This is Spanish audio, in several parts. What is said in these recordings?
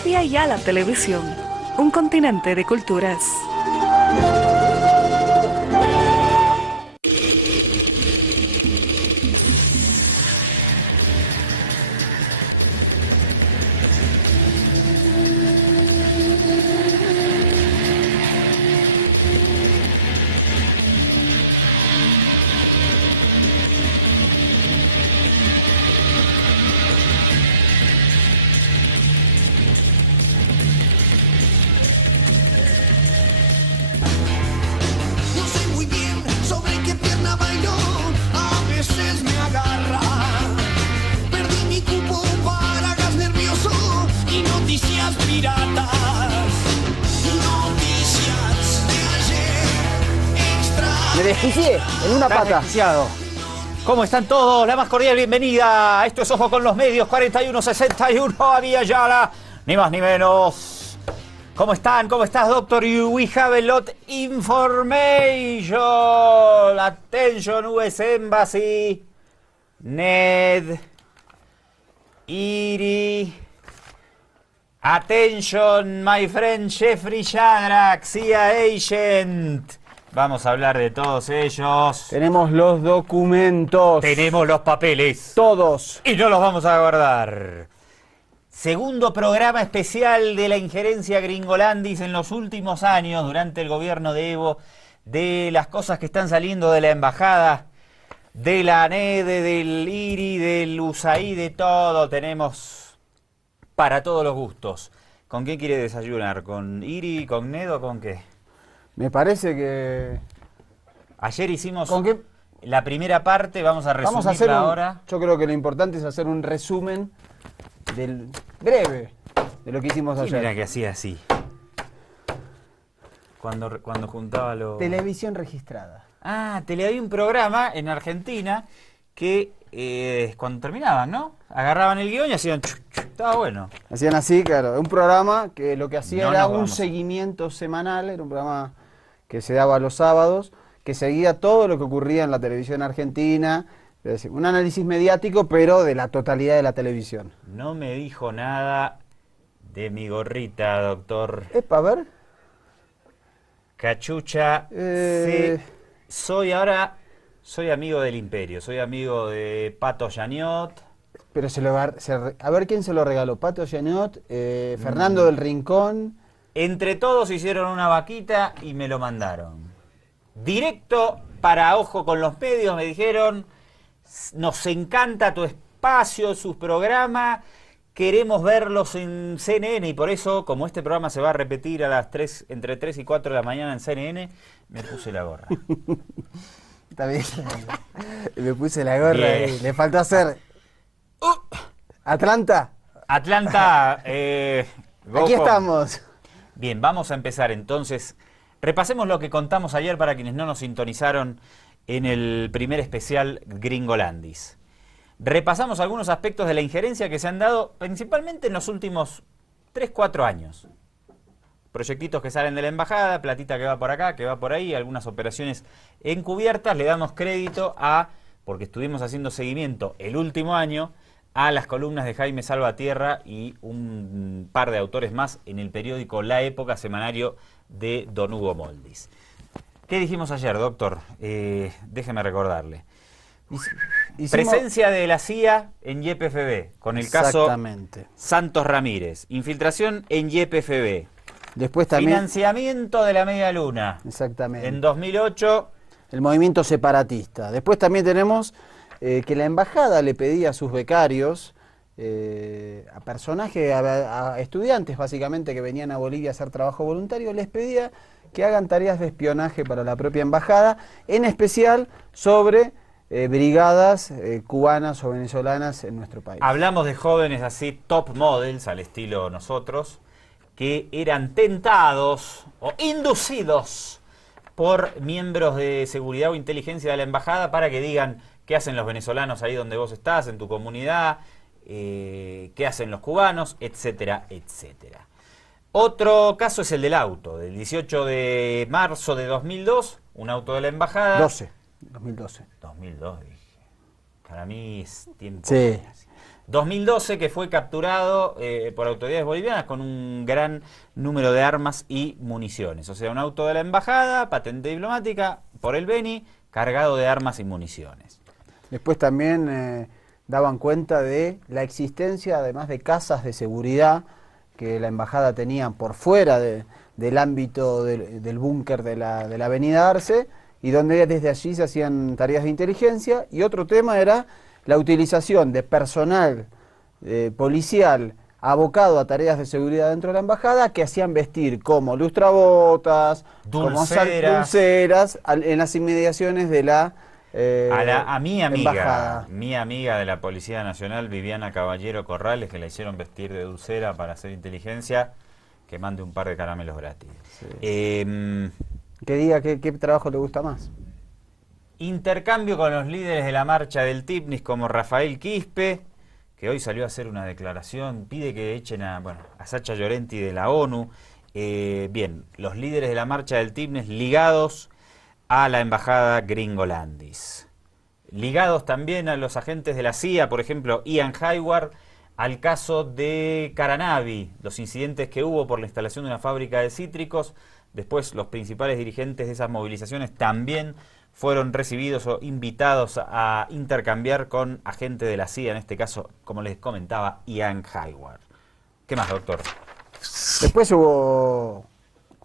Avia Yala Televisión, un continente de culturas. Me desquicié en una pata. Desquiciado. ¿Cómo están todos? La más cordial bienvenida. Esto es Ojo con los Medios, 4161 Avia Yala. Ni más ni menos. ¿Cómo están? ¿Cómo estás, doctor? We have a lot information. Attention, US Embassy. Ned. Iri. Attention, my friend Jeffrey Shadrack, CIA agent. Vamos a hablar de todos ellos. Tenemos los documentos. Tenemos los papeles. Todos. Y no los vamos a guardar. Segundo programa especial de la injerencia Gringolandis en los últimos años, durante el gobierno de Evo, de las cosas que están saliendo de la embajada, de la ANEDE, del IRI, del USAID, de todo. Tenemos para todos los gustos. ¿Con qué quiere desayunar? ¿Con IRI, con NED o con qué? Me parece que... Ayer hicimos ¿Con qué? la primera parte, vamos a resumirla ahora. Yo creo que lo importante es hacer un resumen breve de lo que hicimos ¿Quién ayer. era que hacía así? Cuando juntaba los... Televisión registrada. Ah, había un programa en Argentina que cuando terminaban, ¿no? Agarraban el guión y hacían... Estaba bueno. Hacían así, claro. Un programa que lo que hacía No era nos un vamos. seguimiento semanal, era un programa que se daba los sábados, que seguía todo lo que ocurría en la televisión argentina, es decir, un análisis mediático, pero de la totalidad de la televisión. No me dijo nada de mi gorrita, doctor. Epa, a ver. Cachucha. Sí, soy amigo del Imperio, soy amigo de Pato Yaniot. Pero a ver quién se lo regaló. Pato Yaniot, Fernando del Rincón. Entre todos hicieron una vaquita y me lo mandaron. Directo para Ojo con los Medios, me dijeron, nos encanta tu espacio, sus programas, queremos verlos en CNN y por eso, como este programa se va a repetir a las 3, entre 3 y 4 de la mañana en CNN, me puse la gorra. Está bien. Me puse la gorra Bien. y le faltó hacer... Atlanta. Atlanta, go Aquí home. estamos. Bien, vamos a empezar entonces. Repasemos lo que contamos ayer para quienes no nos sintonizaron en el primer especial Gringolandis. Repasamos algunos aspectos de la injerencia que se han dado principalmente en los últimos 3-4 años. Proyectitos que salen de la embajada, platita que va por acá, que va por ahí, algunas operaciones encubiertas. Le damos crédito porque estuvimos haciendo seguimiento el último año, a las columnas de Jaime Salvatierra y un par de autores más en el periódico La Época, semanario de Don Hugo Moldis. ¿Qué dijimos ayer, doctor? Déjeme recordarle. Presencia de la CIA en YPFB, con el caso Santos Ramírez. Infiltración en YPFB. Después también... Financiamiento de la Media Luna. Exactamente. En 2008... El movimiento separatista. Después también tenemos que la embajada le pedía a sus becarios, a personajes, a estudiantes básicamente que venían a Bolivia a hacer trabajo voluntario, les pedía que hagan tareas de espionaje para la propia embajada, en especial sobre brigadas cubanas o venezolanas en nuestro país. Hablamos de jóvenes así, top models, al estilo nosotros, que eran tentados o inducidos por miembros de seguridad o inteligencia de la embajada para que digan qué hacen los venezolanos ahí donde vos estás, en tu comunidad, qué hacen los cubanos, etcétera, etcétera. Otro caso es el del auto, del 18 de marzo de 2002, un auto de la embajada. 2012. 2002, dije. Para mí es tiempo. Sí. 2012, que fue capturado por autoridades bolivianas con un gran número de armas y municiones. O sea, un auto de la embajada, patente diplomática, por el Beni, cargado de armas y municiones. Después también daban cuenta de la existencia, además de casas de seguridad que la embajada tenía por fuera del ámbito del búnker de la avenida Arce, y donde desde allí se hacían tareas de inteligencia. Y otro tema era la utilización de personal policial abocado a tareas de seguridad dentro de la embajada, que hacían vestir como lustrabotas, como dulceras en las inmediaciones de la a mi embajada. amiga de la Policía Nacional, Viviana Caballero Corrales, que la hicieron vestir de dulcera para hacer inteligencia, que mande un par de caramelos gratis. Sí. Que diga qué trabajo le gusta más. Intercambio con los líderes de la marcha del TIPNIS, como Rafael Quispe, que hoy salió a hacer una declaración, pide que echen a Sacha Llorenti de la ONU. Bien, los líderes de la marcha del TIPNIS ligados a la embajada Gringolandis. Ligados también a los agentes de la CIA, por ejemplo, Ian Hayward, al caso de Caranavi, los incidentes que hubo por la instalación de una fábrica de cítricos. Después los principales dirigentes de esas movilizaciones también fueron recibidos o invitados a intercambiar con agentes de la CIA, en este caso, como les comentaba, Ian Hayward. ¿Qué más, doctor? Después hubo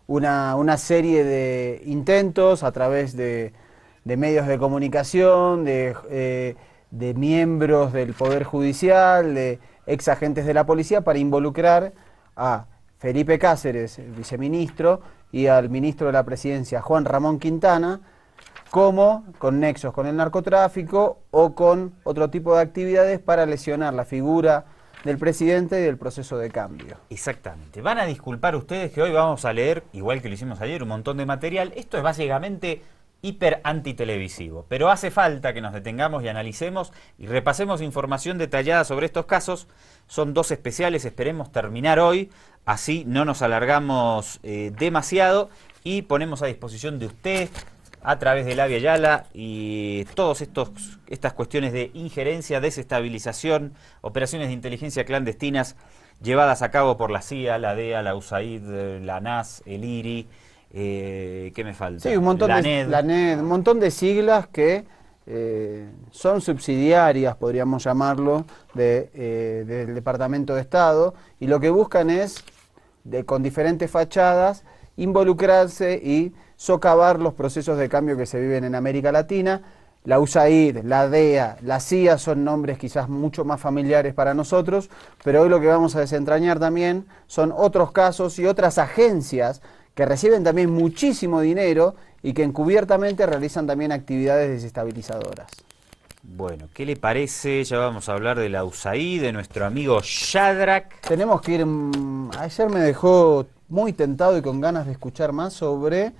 una serie de intentos a través de medios de comunicación, de miembros del Poder Judicial, de ex agentes de la policía, para involucrar a Felipe Cáceres, el viceministro, y al ministro de la Presidencia, Juan Ramón Quintana, como con nexos con el narcotráfico o con otro tipo de actividades para lesionar la figura del presidente y del proceso de cambio. Exactamente. Van a disculpar ustedes que hoy vamos a leer, igual que lo hicimos ayer, un montón de material. Esto es básicamente hiper antitelevisivo, pero hace falta que nos detengamos y analicemos y repasemos información detallada sobre estos casos. Son dos especiales, esperemos terminar hoy, así no nos alargamos demasiado, y ponemos a disposición de usted, a través de Labia Yala, y todas estas cuestiones de injerencia, desestabilización, operaciones de inteligencia clandestinas llevadas a cabo por la CIA, la DEA, la USAID, la NAS, el IRI, ¿qué me falta? Sí, un montón la de, NED. la NED, un montón de siglas que son subsidiarias, podríamos llamarlo, del Departamento de Estado, y lo que buscan es, con diferentes fachadas, involucrarse y socavar los procesos de cambio que se viven en América Latina. La USAID, la DEA, la CIA son nombres quizás mucho más familiares para nosotros, pero hoy lo que vamos a desentrañar también son otros casos y otras agencias que reciben también muchísimo dinero y que encubiertamente realizan también actividades desestabilizadoras. Bueno, ¿qué le parece? Ya vamos a hablar de la USAID, de nuestro amigo Shadrach. Tenemos que ir... ayer me dejó muy tentado y con ganas de escuchar más sobre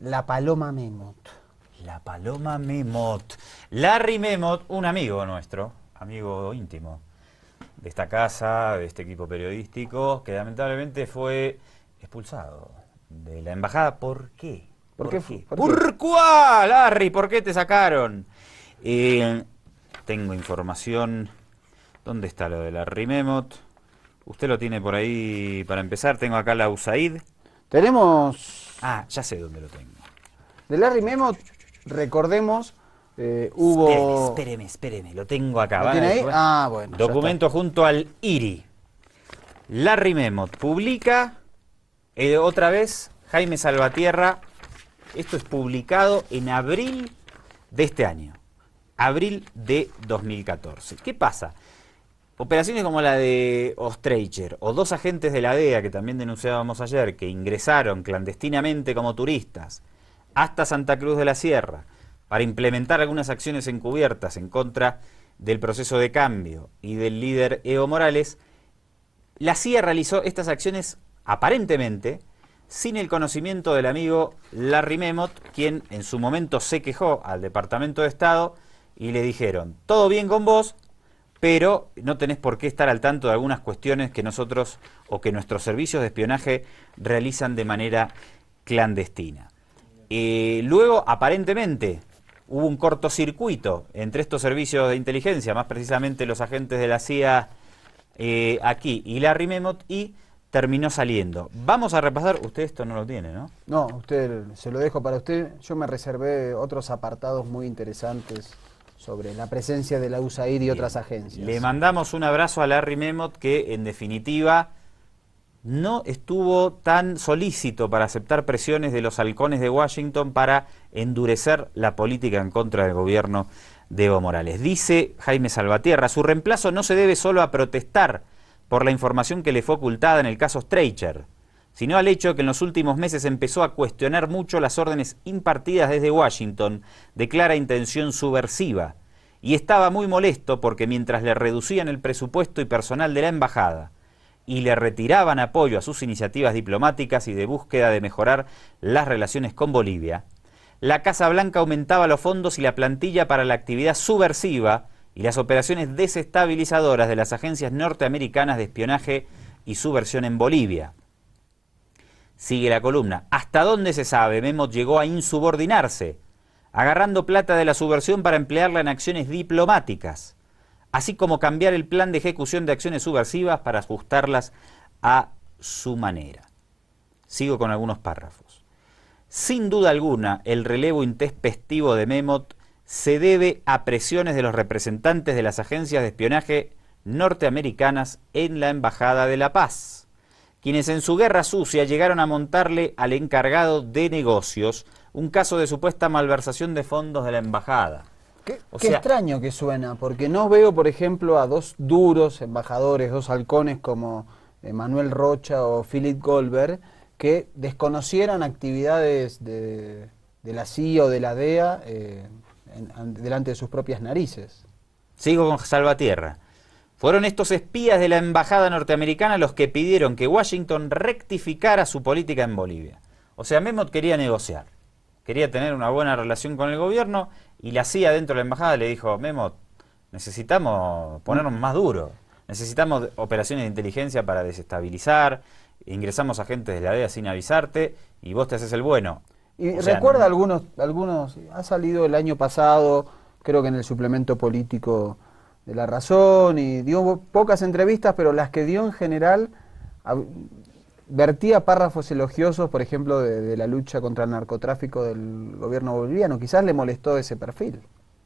la Paloma Memot. La Paloma Memot. Larry Memot, un amigo nuestro, amigo íntimo de esta casa, de este equipo periodístico, que lamentablemente fue expulsado de la embajada. ¿Por qué? ¿Por qué? ¿Por qué, Larry? ¿Por qué te sacaron? Tengo información. ¿Dónde está lo de Larry Memot? Usted lo tiene por ahí para empezar. Tengo acá la USAID. Tenemos... Ah, ya sé dónde lo tengo. De Larry Memot, recordemos, hubo... Espéreme, lo tengo acá. ¿Lo tiene ahí? Ah, bueno. Documento junto al IRI. Larry Memot publica, otra vez, Jaime Salvatierra, esto es publicado en abril de este año, abril de 2014. ¿Qué pasa? Operaciones como la de Ostreicher o dos agentes de la DEA, que también denunciábamos ayer, que ingresaron clandestinamente como turistas hasta Santa Cruz de la Sierra para implementar algunas acciones encubiertas en contra del proceso de cambio y del líder Evo Morales. La CIA realizó estas acciones aparentemente sin el conocimiento del amigo Larry Memot, quien en su momento se quejó al Departamento de Estado y le dijeron: todo bien con vos, pero no tenés por qué estar al tanto de algunas cuestiones que nosotros o que nuestros servicios de espionaje realizan de manera clandestina. Luego, aparentemente, hubo un cortocircuito entre estos servicios de inteligencia, más precisamente los agentes de la CIA aquí y Larry Memot, y terminó saliendo. Vamos a repasar, usted esto no lo tiene, ¿no? No, usted, se lo dejo para usted. Yo me reservé otros apartados muy interesantes sobre la presencia de la USAID y otras agencias. Le mandamos un abrazo a Larry Memot, que en definitiva no estuvo tan solícito para aceptar presiones de los halcones de Washington para endurecer la política en contra del gobierno de Evo Morales. Dice Jaime Salvatierra, su reemplazo no se debe solo a protestar por la información que le fue ocultada en el caso Streicher, sino al hecho que en los últimos meses empezó a cuestionar mucho las órdenes impartidas desde Washington de clara intención subversiva, y estaba muy molesto porque mientras le reducían el presupuesto y personal de la embajada y le retiraban apoyo a sus iniciativas diplomáticas y de búsqueda de mejorar las relaciones con Bolivia, la Casa Blanca aumentaba los fondos y la plantilla para la actividad subversiva y las operaciones desestabilizadoras de las agencias norteamericanas de espionaje y subversión en Bolivia. Sigue la columna. ¿Hasta dónde se sabe? Memot llegó a insubordinarse, agarrando plata de la subversión para emplearla en acciones diplomáticas, así como cambiar el plan de ejecución de acciones subversivas para ajustarlas a su manera. Sigo con algunos párrafos. Sin duda alguna, el relevo intempestivo de Memot se debe a presiones de los representantes de las agencias de espionaje norteamericanas en la Embajada de La Paz, quienes en su guerra sucia llegaron a montarle al encargado de negocios un caso de supuesta malversación de fondos de la embajada. Qué extraño que suena, porque no veo, por ejemplo, a dos duros embajadores, dos halcones como Manuel Rocha o Philip Goldberg, que desconocieran actividades de la CIA o de la DEA delante de sus propias narices. Sigo con Salvatierra. Fueron estos espías de la embajada norteamericana los que pidieron que Washington rectificara su política en Bolivia. O sea, Memot quería negociar, quería tener una buena relación con el gobierno, y la CIA dentro de la embajada le dijo: Memot, necesitamos ponernos más duros, necesitamos operaciones de inteligencia para desestabilizar, ingresamos agentes de la DEA sin avisarte y vos te haces el bueno. Y recuerda algunos, ha salido el año pasado, creo que en el suplemento político de La Razón, y dio pocas entrevistas, pero las que dio en general vertía párrafos elogiosos, por ejemplo, de la lucha contra el narcotráfico del gobierno boliviano. Quizás le molestó ese perfil.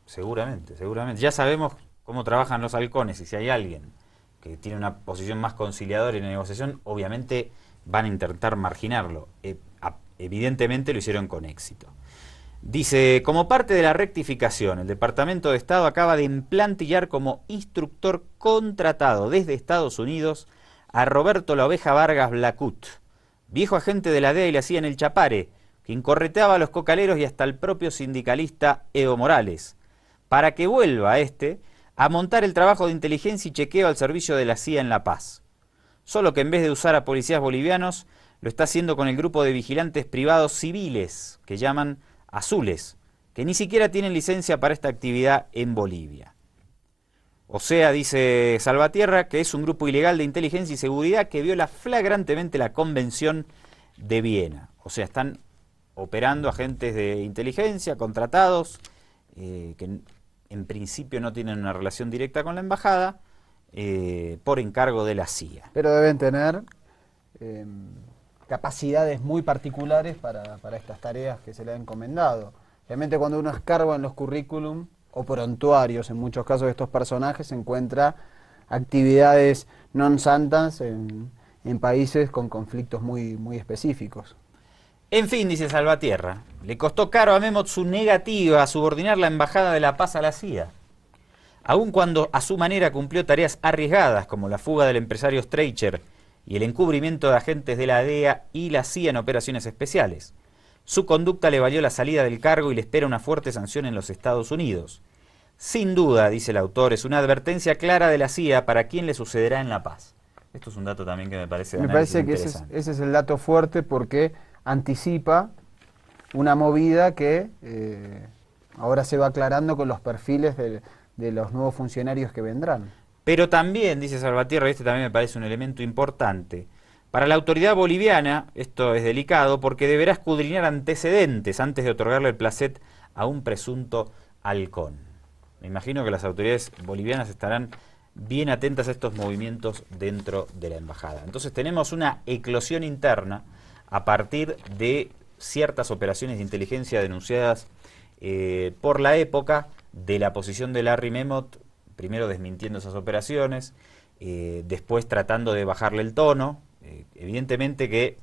Seguramente, seguramente. Ya sabemos cómo trabajan los halcones, y si hay alguien que tiene una posición más conciliadora en la negociación, obviamente van a intentar marginarlo. Evidentemente lo hicieron con éxito. Dice, como parte de la rectificación, el Departamento de Estado acaba de implantillar como instructor contratado desde Estados Unidos a Roberto La Oveja Vargas Blacut, viejo agente de la DEA y la CIA en el Chapare, quien correteaba a los cocaleros y hasta el propio sindicalista Evo Morales, para que vuelva a montar el trabajo de inteligencia y chequeo al servicio de la CIA en La Paz. Solo que en vez de usar a policías bolivianos, lo está haciendo con el grupo de vigilantes privados civiles, que llaman azules, que ni siquiera tienen licencia para esta actividad en Bolivia. O sea, dice Salvatierra, que es un grupo ilegal de inteligencia y seguridad que viola flagrantemente la Convención de Viena. O sea, están operando agentes de inteligencia contratados, que en principio no tienen una relación directa con la embajada, por encargo de la CIA. Pero deben tener capacidades muy particulares para estas tareas que se le han encomendado. Realmente cuando uno escarba en los currículum o prontuarios, en muchos casos de estos personajes, se encuentra actividades non santas en países con conflictos muy específicos. En fin, dice Salvatierra, le costó caro a Memot su negativa a subordinar la Embajada de La Paz a la CIA. Aun cuando a su manera cumplió tareas arriesgadas como la fuga del empresario Streicher y el encubrimiento de agentes de la DEA y la CIA en operaciones especiales. Su conducta le valió la salida del cargo y le espera una fuerte sanción en los Estados Unidos. Sin duda, dice el autor, es una advertencia clara de la CIA para quien le sucederá en La Paz. Esto es un dato también que me parece que ese es el dato fuerte, porque anticipa una movida que ahora se va aclarando con los perfiles de los nuevos funcionarios que vendrán. Pero también, dice Salvatierra, y este también me parece un elemento importante, para la autoridad boliviana esto es delicado porque deberá escudriñar antecedentes antes de otorgarle el placet a un presunto halcón. Me imagino que las autoridades bolivianas estarán bien atentas a estos movimientos dentro de la embajada. Entonces tenemos una eclosión interna a partir de ciertas operaciones de inteligencia denunciadas por la época, de la posición de Larry Memot, primero desmintiendo esas operaciones, después tratando de bajarle el tono. Evidentemente que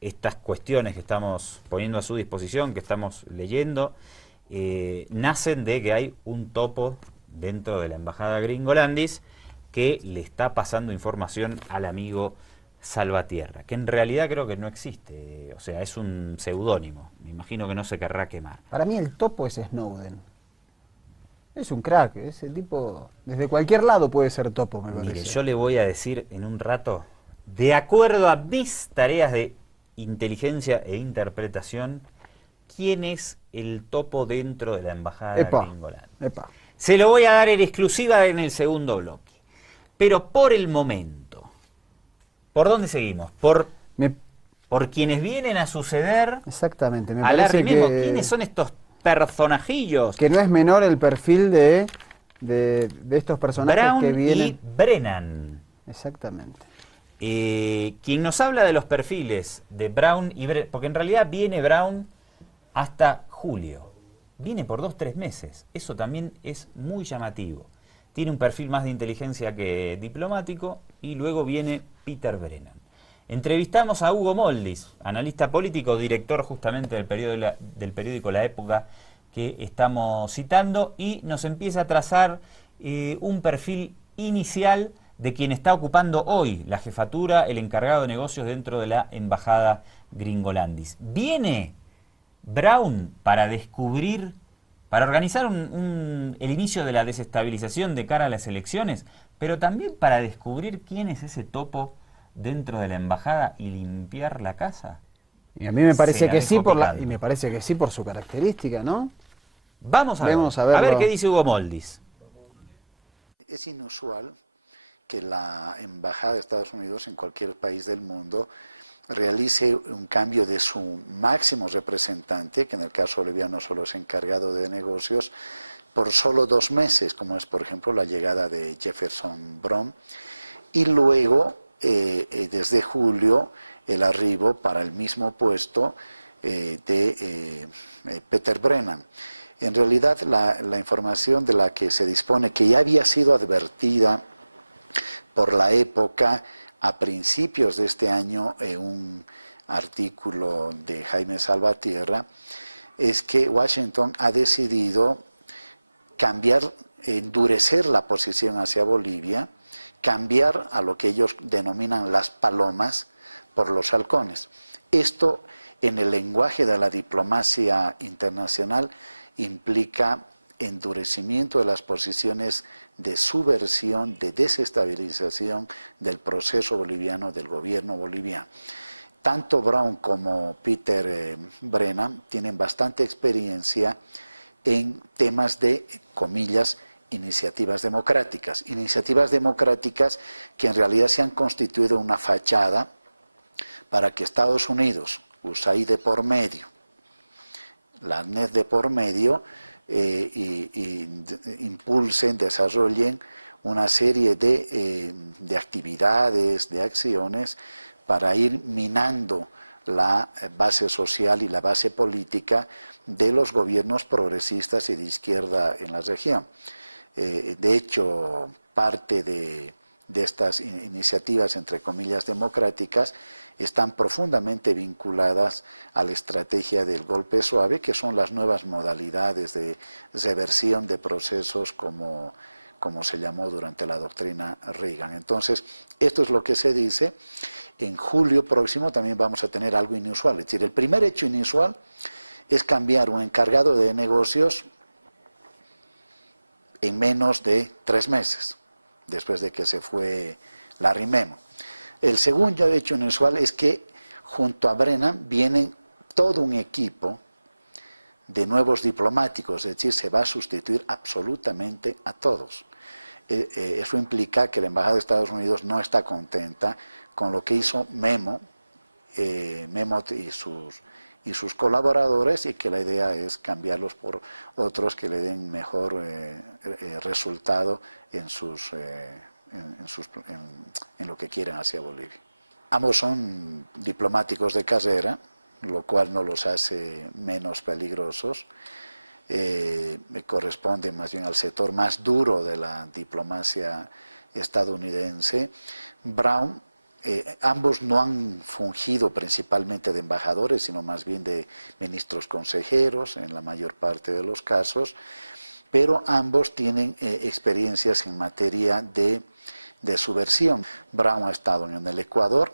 estas cuestiones que estamos poniendo a su disposición, que estamos leyendo, nacen de que hay un topo dentro de la embajada Gringolandis que le está pasando información al amigo Salvatierra, que en realidad creo que no existe, o sea, es un seudónimo, me imagino que no se querrá quemar. Para mí el topo es Snowden. Es un crack, ese tipo, desde cualquier lado puede ser topo, me parece. Mire, yo le voy a decir en un rato, de acuerdo a mis tareas de inteligencia e interpretación, quién es el topo dentro de la embajada Gringolandis. Epa. Se lo voy a dar en exclusiva en el segundo bloque. Pero por el momento, ¿por dónde seguimos? Por quienes vienen a suceder. Exactamente, me a Larry parece Memot. que ¿Quiénes son estos personajillos? que no es menor el perfil de estos personajes Brown que vienen. y Brennan. Exactamente. Quien nos habla de los perfiles de Brown y Brennan, porque en realidad viene Brown hasta julio. Viene por 2-3 meses. Eso también es muy llamativo. Tiene un perfil más de inteligencia que diplomático, y luego viene Peter Brennan. Entrevistamos a Hugo Moldis, analista político, director justamente del periódico La Época que estamos citando, y nos empieza a trazar un perfil inicial de quien está ocupando hoy la jefatura, el encargado de negocios dentro de la embajada Gringolandis. Viene Brown para descubrir, para organizar el inicio de la desestabilización de cara a las elecciones, pero también para descubrir quién es ese topo dentro de la embajada y limpiar la casa. Y a mí me parece que sí picando. me parece que sí por su característica, ¿no? Vamos a verlo. ver qué dice Hugo Moldis. Es inusual que la embajada de Estados Unidos en cualquier país del mundo realice un cambio de su máximo representante, que en el caso boliviano solo es encargado de negocios, por solo 2 meses, como es por ejemplo la llegada de Jefferson Brown, y luego desde julio el arribo para el mismo puesto de Peter Brennan. En realidad la información de la que se dispone, que ya había sido advertida por la época a principios de este año, un artículo de Jaime Salvatierra, es que Washington ha decidido cambiar, endurecer la posición hacia Bolivia, cambiar a lo que ellos denominan las palomas por los halcones. Esto, en el lenguaje de la diplomacia internacional, implica endurecimiento de las posiciones de subversión, de desestabilización del proceso boliviano, del gobierno boliviano. Tanto Brown como Peter Brennan tienen bastante experiencia en temas de, comillas, iniciativas democráticas que en realidad se han constituido una fachada para que Estados Unidos, USAID de por medio, la ANED de por medio, impulsen, desarrollen una serie de actividades, de acciones para ir minando la base social y la base política de los gobiernos progresistas y de izquierda en la región. De hecho, parte de estas iniciativas, entre comillas, democráticas, están profundamente vinculadas a la estrategia del golpe suave, que son las nuevas modalidades de reversión de procesos como se llamó durante la doctrina Reagan. Entonces, esto es lo que se dice. En julio próximo también vamos a tener algo inusual. Es decir, el primer hecho inusual es cambiar un encargado de negocios en menos de 3 meses, después de que se fue Larry Memot. El segundo hecho inusual es que junto a Brennan viene todo un equipo de nuevos diplomáticos, es decir, se va a sustituir absolutamente a todos. Eso implica que la Embajada de Estados Unidos no está contenta con lo que hizo Memot y y sus colaboradores, y que la idea es cambiarlos por otros que le den mejor resultado en lo que quieran hacia Bolivia. Ambos son diplomáticos de carrera, lo cual no los hace menos peligrosos. Corresponden más bien al sector más duro de la diplomacia estadounidense. Brown, ambos no han fungido principalmente de embajadores, sino más bien de ministros consejeros en la mayor parte de los casos, pero ambos tienen experiencias en materia de subversión. Brown ha estado en el Ecuador,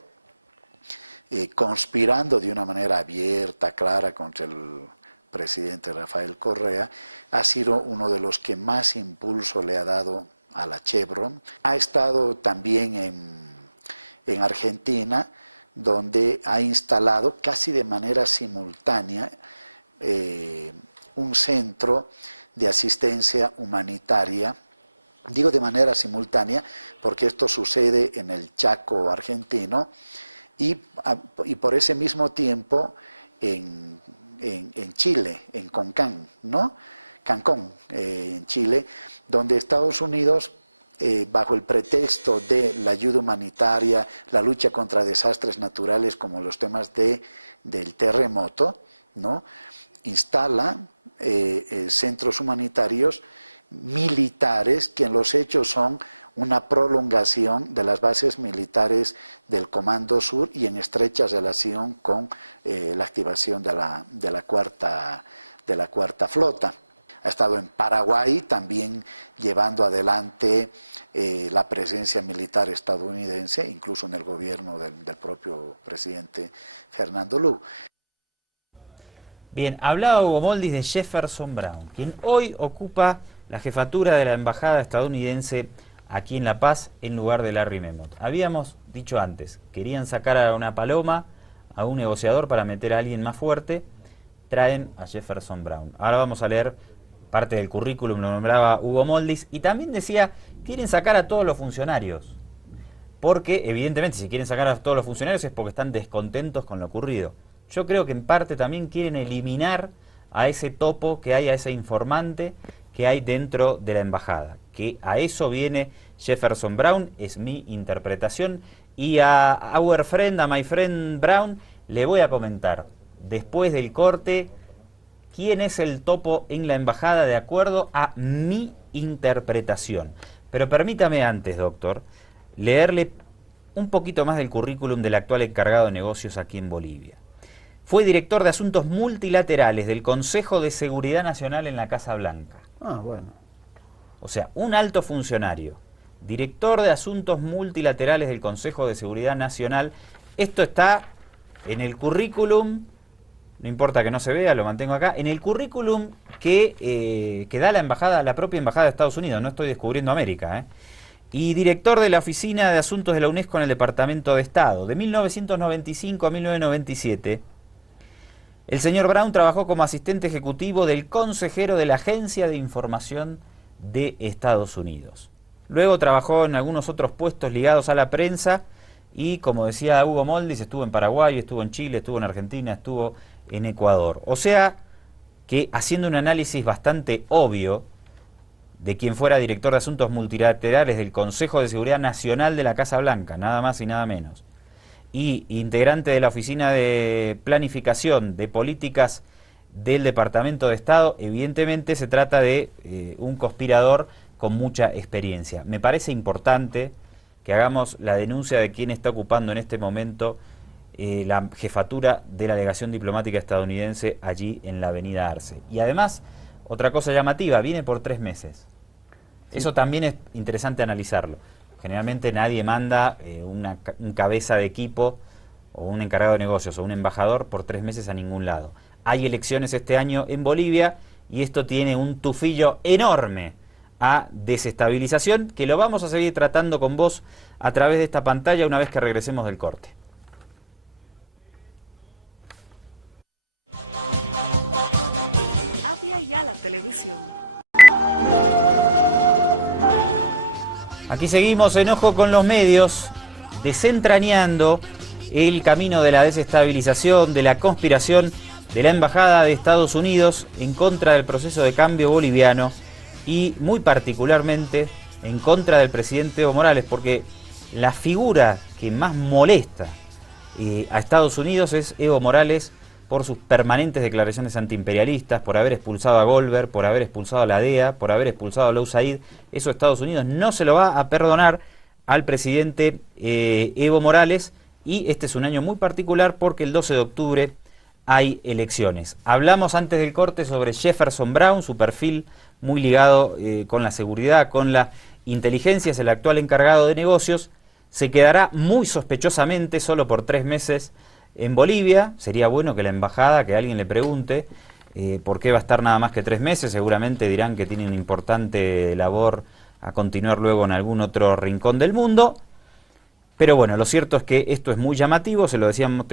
conspirando de una manera abierta, clara, contra el presidente Rafael Correa. Ha sido uno de los que más impulso le ha dado a la Chevron. Ha estado también en Argentina, donde ha instalado casi de manera simultánea un centro de asistencia humanitaria. Digo de manera simultánea porque esto sucede en el Chaco argentino y por ese mismo tiempo en Chile, en Concán, ¿no? Cancún, en Chile, donde Estados Unidos, bajo el pretexto de la ayuda humanitaria, la lucha contra desastres naturales como los temas del terremoto, ¿no? Instala centros humanitarios militares que en los hechos son una prolongación de las bases militares del Comando Sur y en estrecha relación con la activación de la cuarta flota. Ha estado en Paraguay también llevando adelante la presencia militar estadounidense, incluso en el gobierno del propio presidente Fernando Lugo. Bien, hablaba Hugo Moldis de Jefferson Brown, quien hoy ocupa la jefatura de la embajada estadounidense aquí en La Paz, en lugar de Larry Memot. Habíamos dicho antes, querían sacar a una paloma, a un negociador para meter a alguien más fuerte, traen a Jefferson Brown. Ahora vamos a leer parte del currículum, lo nombraba Hugo Moldis, y también decía, quieren sacar a todos los funcionarios, porque evidentemente si quieren sacar a todos los funcionarios es porque están descontentos con lo ocurrido. Yo creo que en parte también quieren eliminar a ese topo que hay, a ese informante que hay dentro de la embajada, que a eso viene Jefferson Brown, es mi interpretación, y a our friend, a my friend Brown, le voy a comentar, después del corte, quién es el topo en la embajada de acuerdo a mi interpretación. Pero permítame antes, doctor, leerle un poquito más del currículum del actual encargado de negocios aquí en Bolivia. Fue director de Asuntos Multilaterales del Consejo de Seguridad Nacional en la Casa Blanca. Ah, bueno. O sea, un alto funcionario, director de Asuntos Multilaterales del Consejo de Seguridad Nacional. Esto está en el currículum, no importa que no se vea, lo mantengo acá, en el currículum que da la embajada, la propia embajada de Estados Unidos, no estoy descubriendo América, y director de la Oficina de Asuntos de la UNESCO en el Departamento de Estado. De 1995 a 1997, el señor Brown trabajó como asistente ejecutivo del consejero de la Agencia de Información de Estados Unidos. Luego trabajó en algunos otros puestos ligados a la prensa y, como decía Hugo Moldis, estuvo en Paraguay, estuvo en Chile, estuvo en Argentina, estuvo en Ecuador. O sea que, haciendo un análisis bastante obvio de quien fuera director de Asuntos Multilaterales del Consejo de Seguridad Nacional de la Casa Blanca, nada más y nada menos, y integrante de la Oficina de Planificación de Políticas del Departamento de Estado, evidentemente se trata de un conspirador con mucha experiencia. Me parece importante que hagamos la denuncia de quién está ocupando en este momento la jefatura de la delegación diplomática estadounidense allí en la avenida Arce. Y además, otra cosa llamativa, viene por 3 meses. Sí. Eso también es interesante analizarlo. Generalmente nadie manda un cabeza de equipo o un encargado de negocios o un embajador por 3 meses a ningún lado. Hay elecciones este año en Bolivia y esto tiene un tufillo enorme a desestabilización que lo vamos a seguir tratando con vos a través de esta pantalla una vez que regresemos del corte. Avia Yala Televisión. Aquí seguimos en Ojo con los Medios, desentrañando el camino de la desestabilización, de la conspiración de la Embajada de Estados Unidos en contra del proceso de cambio boliviano y muy particularmente en contra del presidente Evo Morales, porque la figura que más molesta a Estados Unidos es Evo Morales por sus permanentes declaraciones antiimperialistas, por haber expulsado a Goldberg, por haber expulsado a la DEA, por haber expulsado a Louis Said. Eso Estados Unidos no se lo va a perdonar al presidente Evo Morales, y este es un año muy particular porque el 12 de octubre hay elecciones. Hablamos antes del corte sobre Jefferson Brown, su perfil muy ligado con la seguridad, con la inteligencia, es el actual encargado de negocios. Se quedará muy sospechosamente solo por 3 meses en Bolivia. Sería bueno que la embajada, que alguien le pregunte por qué va a estar nada más que 3 meses. Seguramente dirán que tiene una importante labor a continuar luego en algún otro rincón del mundo. Pero bueno, lo cierto es que esto es muy llamativo, te lo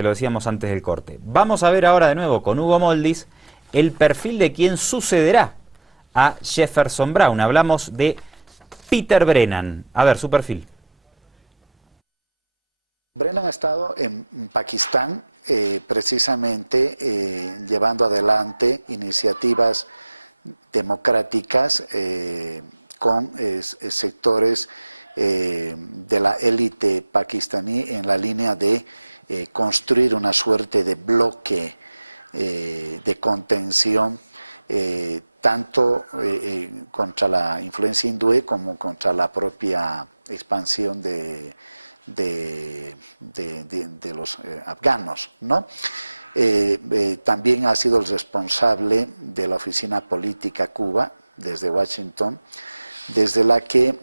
decíamos antes del corte. Vamos a ver ahora de nuevo con Hugo Moldis el perfil de quien sucederá a Jefferson Brown. Hablamos de Peter Brennan. A ver, su perfil. Brennan ha estado en Pakistán precisamente llevando adelante iniciativas democráticas con sectores de la élite pakistaní en la línea de construir una suerte de bloque de contención tanto contra la influencia hindú como contra la propia expansión de los afganos, ¿no? También ha sido el responsable de la Oficina Política Cuba desde Washington, desde la que,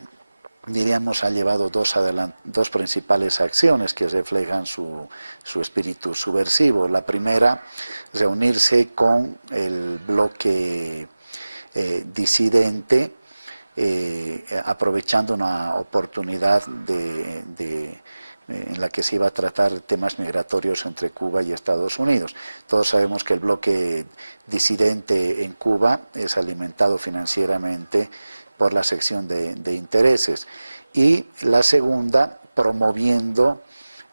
diríamos, ha llevado dos principales acciones que reflejan su espíritu subversivo. La primera, reunirse con el bloque disidente, aprovechando una oportunidad en la que se iba a tratar temas migratorios entre Cuba y Estados Unidos. Todos sabemos que el bloque disidente en Cuba es alimentado financieramente por la sección de intereses. Y la segunda, promoviendo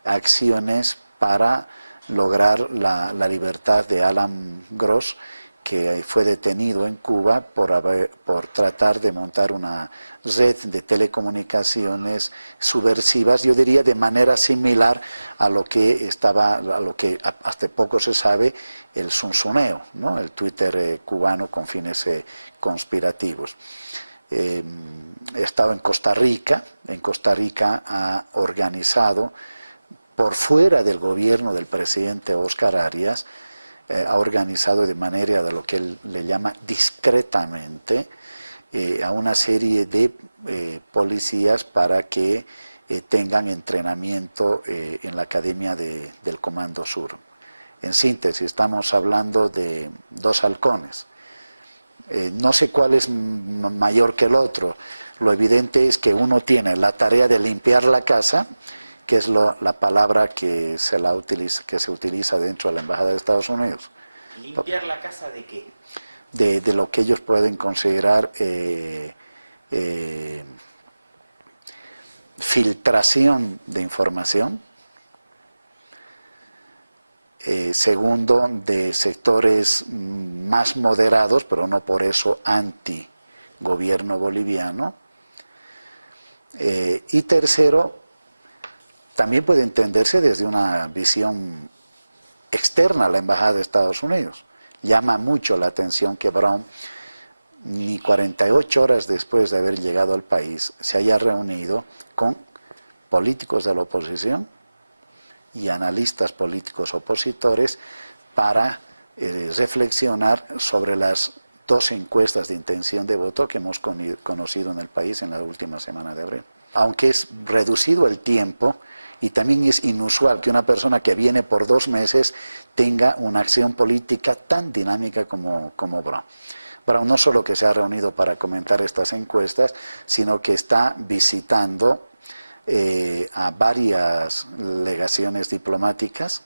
acciones para lograr la libertad de Alan Gross, que fue detenido en Cuba por tratar de montar una red de telecomunicaciones subversivas, yo diría de manera similar a lo que hasta poco se sabe el Zunzuneo, ¿no? El Twitter cubano con fines conspirativos. He estado en Costa Rica. En Costa Rica ha organizado, por fuera del gobierno del presidente Oscar Arias, ha organizado de manera de lo que él le llama discretamente a una serie de policías para que tengan entrenamiento en la Academia del Comando Sur. En síntesis, estamos hablando de 2 halcones. No sé cuál es mayor que el otro. Lo evidente es que uno tiene la tarea de limpiar la casa, que es la palabra que se utiliza dentro de la Embajada de Estados Unidos. ¿Limpiar la casa de qué? De lo que ellos pueden considerar filtración de información. Segundo, de sectores más moderados, pero no por eso anti-gobierno boliviano. Y tercero, también puede entenderse desde una visión externa a la Embajada de Estados Unidos. Llama mucho la atención que Brown, ni 48 horas después de haber llegado al país, se haya reunido con políticos de la oposición y analistas políticos opositores para reflexionar sobre las 2 encuestas de intención de voto que hemos conocido en el país en la última semana de abril. Aunque es reducido el tiempo, y también es inusual que una persona que viene por 2 meses tenga una acción política tan dinámica como Brown. Brown no solo que se ha reunido para comentar estas encuestas, sino que está visitando a varias legaciones diplomáticas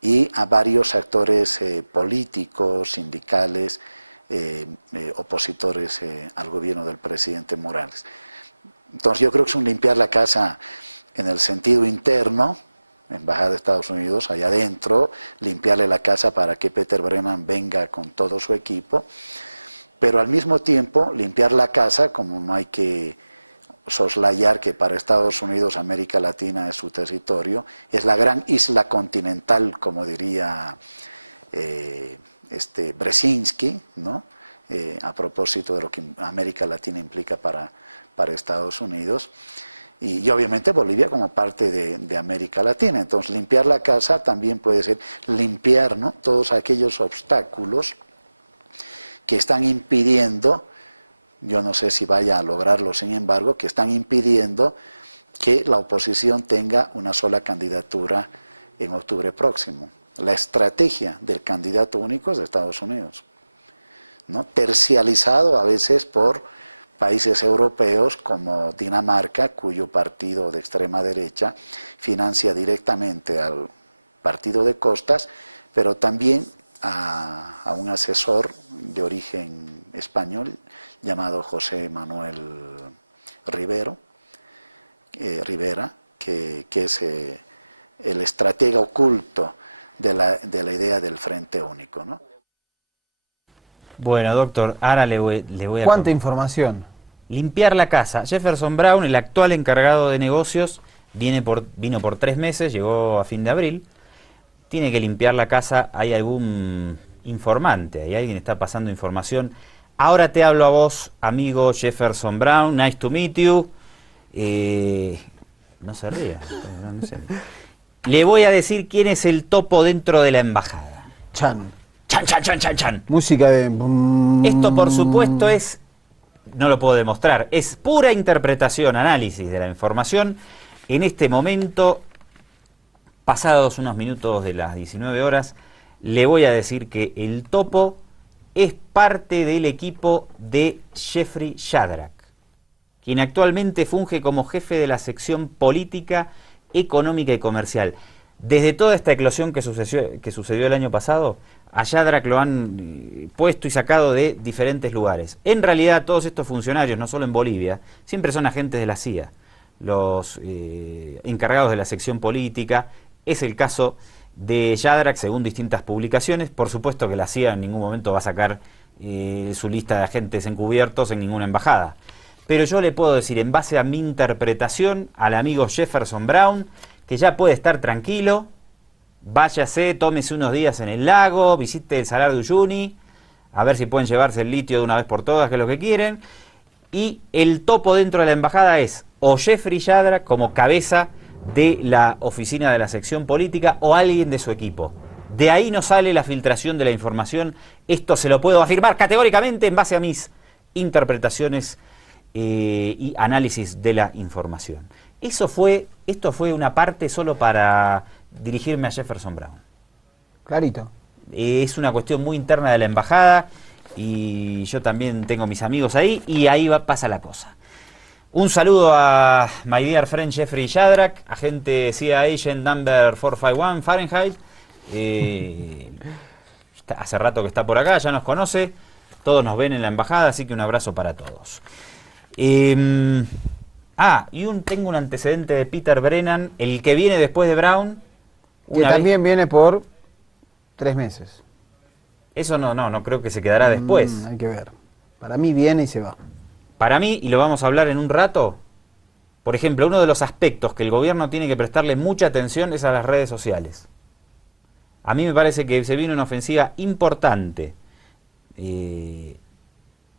y a varios actores políticos, sindicales, opositores al gobierno del presidente Morales. Entonces yo creo que es un limpiar la casa en el sentido interno, embajada de Estados Unidos allá adentro, limpiarle la casa para que Peter Brennan venga con todo su equipo, pero al mismo tiempo limpiar la casa, como no hay que soslayar que para Estados Unidos América Latina es su territorio, es la gran isla continental, como diría Brzezinski, ¿no? A propósito de lo que América Latina implica para Estados Unidos, y obviamente Bolivia como parte de América Latina. Entonces limpiar la casa también puede ser limpiar, ¿no?, todos aquellos obstáculos que están impidiendo, yo no sé si vaya a lograrlo, sin embargo, que están impidiendo que la oposición tenga una sola candidatura en octubre próximo. La estrategia del candidato único es de Estados Unidos, ¿no?, tercializado a veces por países europeos como Dinamarca, cuyo partido de extrema derecha financia directamente al partido de Costas, pero también a un asesor de origen español llamado José Manuel Rivera, que es el estratega oculto de la idea del Frente Único, ¿no? Bueno, doctor, ahora le voy a... ¿Cuánta información? Limpiar la casa. Jefferson Brown, el actual encargado de negocios, vino por 3 meses, llegó a fin de abril. Tiene que limpiar la casa. Hay algún informante, hay alguien que está pasando información. Ahora te hablo a vos, amigo Jefferson Brown. Nice to meet you. No se ría. No sé. Le voy a decir quién es el topo dentro de la embajada. Chan. Chan, chan, chan, chan, chan. Música de... Esto, por supuesto, es... No lo puedo demostrar. Es pura interpretación, análisis de la información. En este momento, pasados unos minutos de las 19 horas, le voy a decir que el topo es parte del equipo de Jeffrey Shadrack, quien actualmente funge como jefe de la sección política, económica y comercial. Desde toda esta eclosión que sucedió el año pasado, a Shadrack lo han puesto y sacado de diferentes lugares. En realidad, todos estos funcionarios, no solo en Bolivia, siempre son agentes de la CIA, los encargados de la sección política. Es el caso de Shadrack, según distintas publicaciones. Por supuesto que la CIA en ningún momento va a sacar su lista de agentes encubiertos en ninguna embajada. Pero yo le puedo decir, en base a mi interpretación, al amigo Jefferson Brown, que ya puede estar tranquilo. Váyase, tómese unos días en el lago, visite el Salar de Uyuni, a ver si pueden llevarse el litio de una vez por todas, que es lo que quieren. Y el topo dentro de la embajada es o Jeffrey Shadrack como cabeza de la oficina de la sección política o alguien de su equipo. De ahí no sale la filtración de la información. Esto se lo puedo afirmar categóricamente en base a mis interpretaciones y análisis de la información. Esto fue una parte solo para dirigirme a Jefferson Brown. Clarito. Es una cuestión muy interna de la embajada y yo también tengo mis amigos ahí y ahí pasa la cosa. Un saludo a my dear friend Jeffrey Shadrack, agente CIA Agent Number 451 Fahrenheit. Hace rato que está por acá, ya nos conoce. Todos nos ven en la embajada, así que un abrazo para todos. Tengo un antecedente de Peter Brennan, el que viene después de Brown. Que también viene por 3 meses. Eso no creo que se quedará después. Hay que ver. Para mí viene y se va. Para mí, y lo vamos a hablar en un rato, por ejemplo, uno de los aspectos que el gobierno tiene que prestarle mucha atención es a las redes sociales. A mí me parece que se viene una ofensiva importante